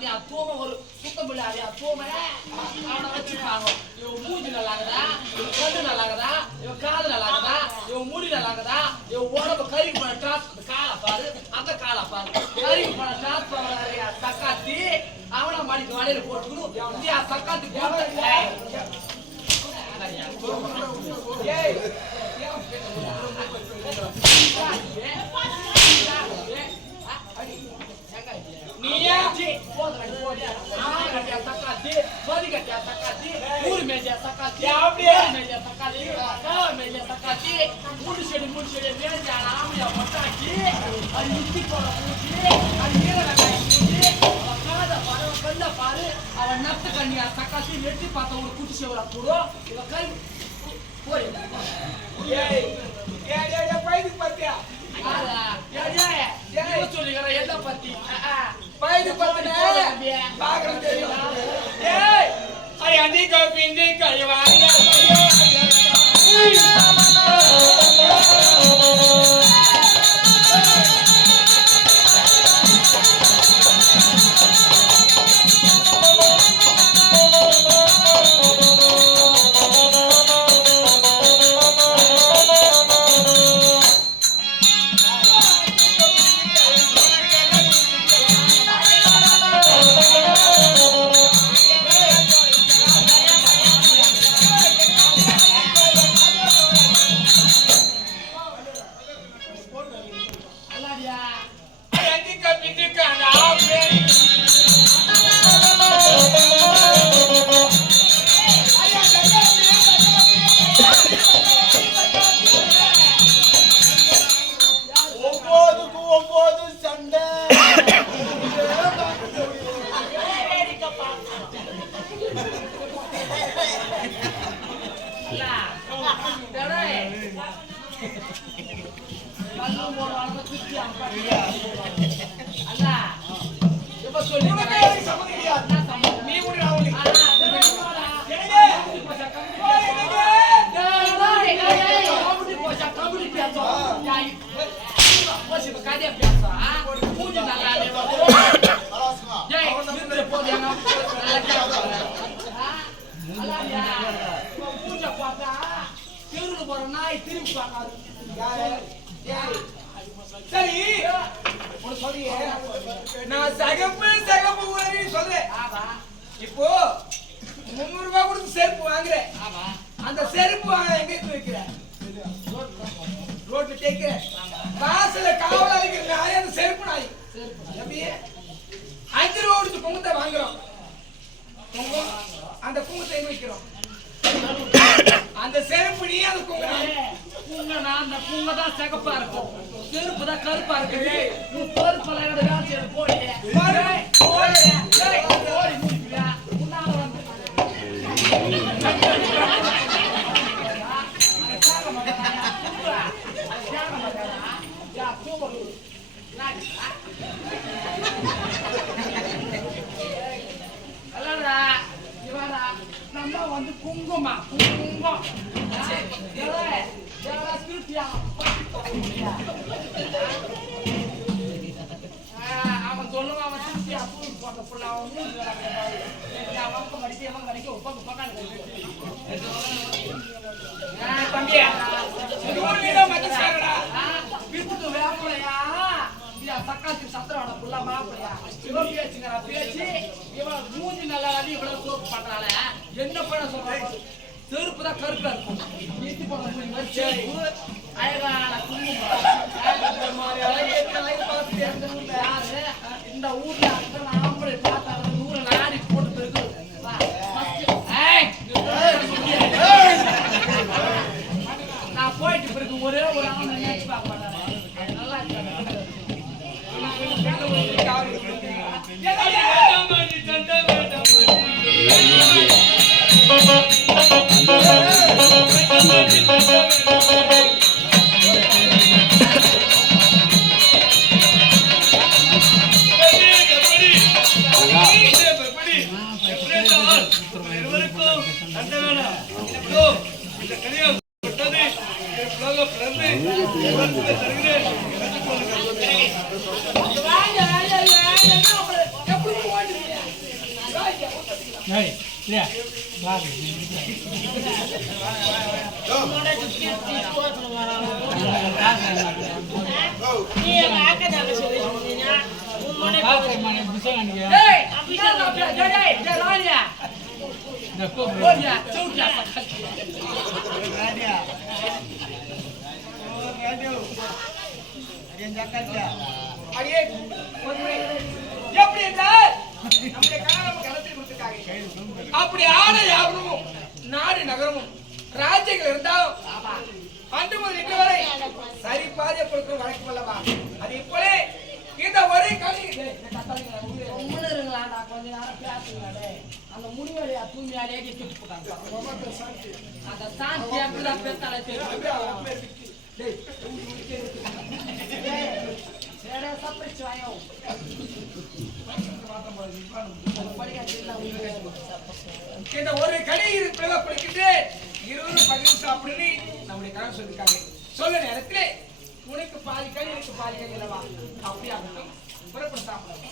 பார்த்தேன் அத்தோம ஒரு சுத்தம் இல்லை அது அத்தோம அவனை வச்சுப்பாங்க இவன் மூஞ்சி நல்லாக்குதா இவன் கண்ணு நல்லாக்குதா இவன் காது நல்லாக்குதா இவன் முடி நல்லாக்குதா இவன் உடம்பு கறிக்கு போன டாஸ் காலை பாரு அந்த காலை பாரு கறிக்கு போன டாஸ் தக்காத்தி அவனை மடிக்கு வலையில போட்டுக்கணும் தக்காத்தி நீயா தக்காத்தி மதி கட்டியா தக்காத்தி ஊரு மேஜா தக்காத்தி மேஜா தக்காத்தி மேஜா தக்காத்தி மூணு செடி மேஜா ஆமையா மொட்டாக்கி அது நித்தி போட பூச்சி அது ஈரக்காய் பூச்சி அவன் காத பாரு அவன் கண்ண பாரு அவன் நத்து கண்ணியா தக்காத்தி நெட்டி பார்த்த ஒரு குட்டி சேவரா கூடும் இவன் கை போய் பைதுக்கு பத்தியா சொல்லிக்கிற என்ன பத்தி பைது பத்தி பாக்குறது தெரியும் அந்தி கப்பிந்தி கழிவாரியா சரி நான் சகப்பு சொல்றேன் இப்போ 300 ரூபாய் கொடுத்து செருப்பு வாங்குறேன் அந்த செருப்பு எங்க வைக்கிற ரோட்ல தேய்க்கிற காசுல காவலா இருக்கிற நாய் அந்த செருப்பு நாய் எப்படி 5 ரூபாய் கொடுத்து குங்குத்தை வாங்குறோம் அந்த குங்குத்தை எங்க வைக்கிறோம் அந்த செருப்பு நீ அது குங்குனா அந்த குங்க தான் சிகப்பா இருக்கும் செருப்பு தான் கருப்பா இருக்கு நீ பருப்பு எல்லாம் போடி நம்ம வந்து குங்குமம் அவன் சொல்லுவான் அவன் திருப்தி அப்பூர் போட்ட புள்ள அவன் கடிக்க தம்பியா விட்டு வேப்பலையா தக்காத்தி சத்திரோட புள்ள மாப்பிளையா இவன் பேச்சுங்கிறா பேச்சு இவன் மூஞ்சி நல்லா இவ்வளவு சோப்பு பண்றாள என்ன பண்ண சொல்றாங்க செருப்பு தான் கருப்பா இருக்கும் நீட்டி போன செருப்பு அழகான இந்த ஊர்ல அத்தனை ஆம்பளை பார்த்தா ஊரை நாடி போட்டு இருக்கு நான் போயிட்டு பிறகு ஒரே ஒரு ஆவணம் நினைச்சு பார்க்க மாட்டேன் நல்லா இருக்காங்க எப்படி ஏய் இல்ல பாரு உன்னோட டிக்கெட் போட்டு நீ ஆக்கதாங்க சொல்லுங்க உன்னோட காசை மணி பிசகானிங்க ஏய் டேய் ராணியா இந்த போடியா சௌக்கியா ராடியா ஓ ராடியோ அரியன் ஜாக்கல்யா அடியே எப்படி என்றால் நம்முடைய கணவன் கணத்தில் கொடுத்திருக்காங்க அப்படி ஆட யாவரும் நாடு நகரமும் ராஜ்யங்கள் இருந்தாலும் அன்று முதல் இன்று வரை சரி பாதிய பொருட்கள் வழக்கம் அல்லவா அது இப்போலே இந்த ஒரே கவி உண்மைங்களாண்டா கொஞ்ச நேரம் பேசுங்கடே அந்த முடிவலையா தூய்மையாலே கெட்டு போட்டாங்க அந்த சாந்தி அப்படிதான் பேசாலே தெரியும் இந்த ஒரு கடை பிளவப்படுகிட்டு 20 பகிர்ந்து சாப்பிடுன்னு நம்முடைய கணவன் சொல்லிருக்காங்க சொல்ல நேரத்திலே உனக்கு பாதி கறி எனக்கு பாதி கறி இல்லவா அப்படி ஆகட்டும் புறப்பட்டு சாப்பிடலாம்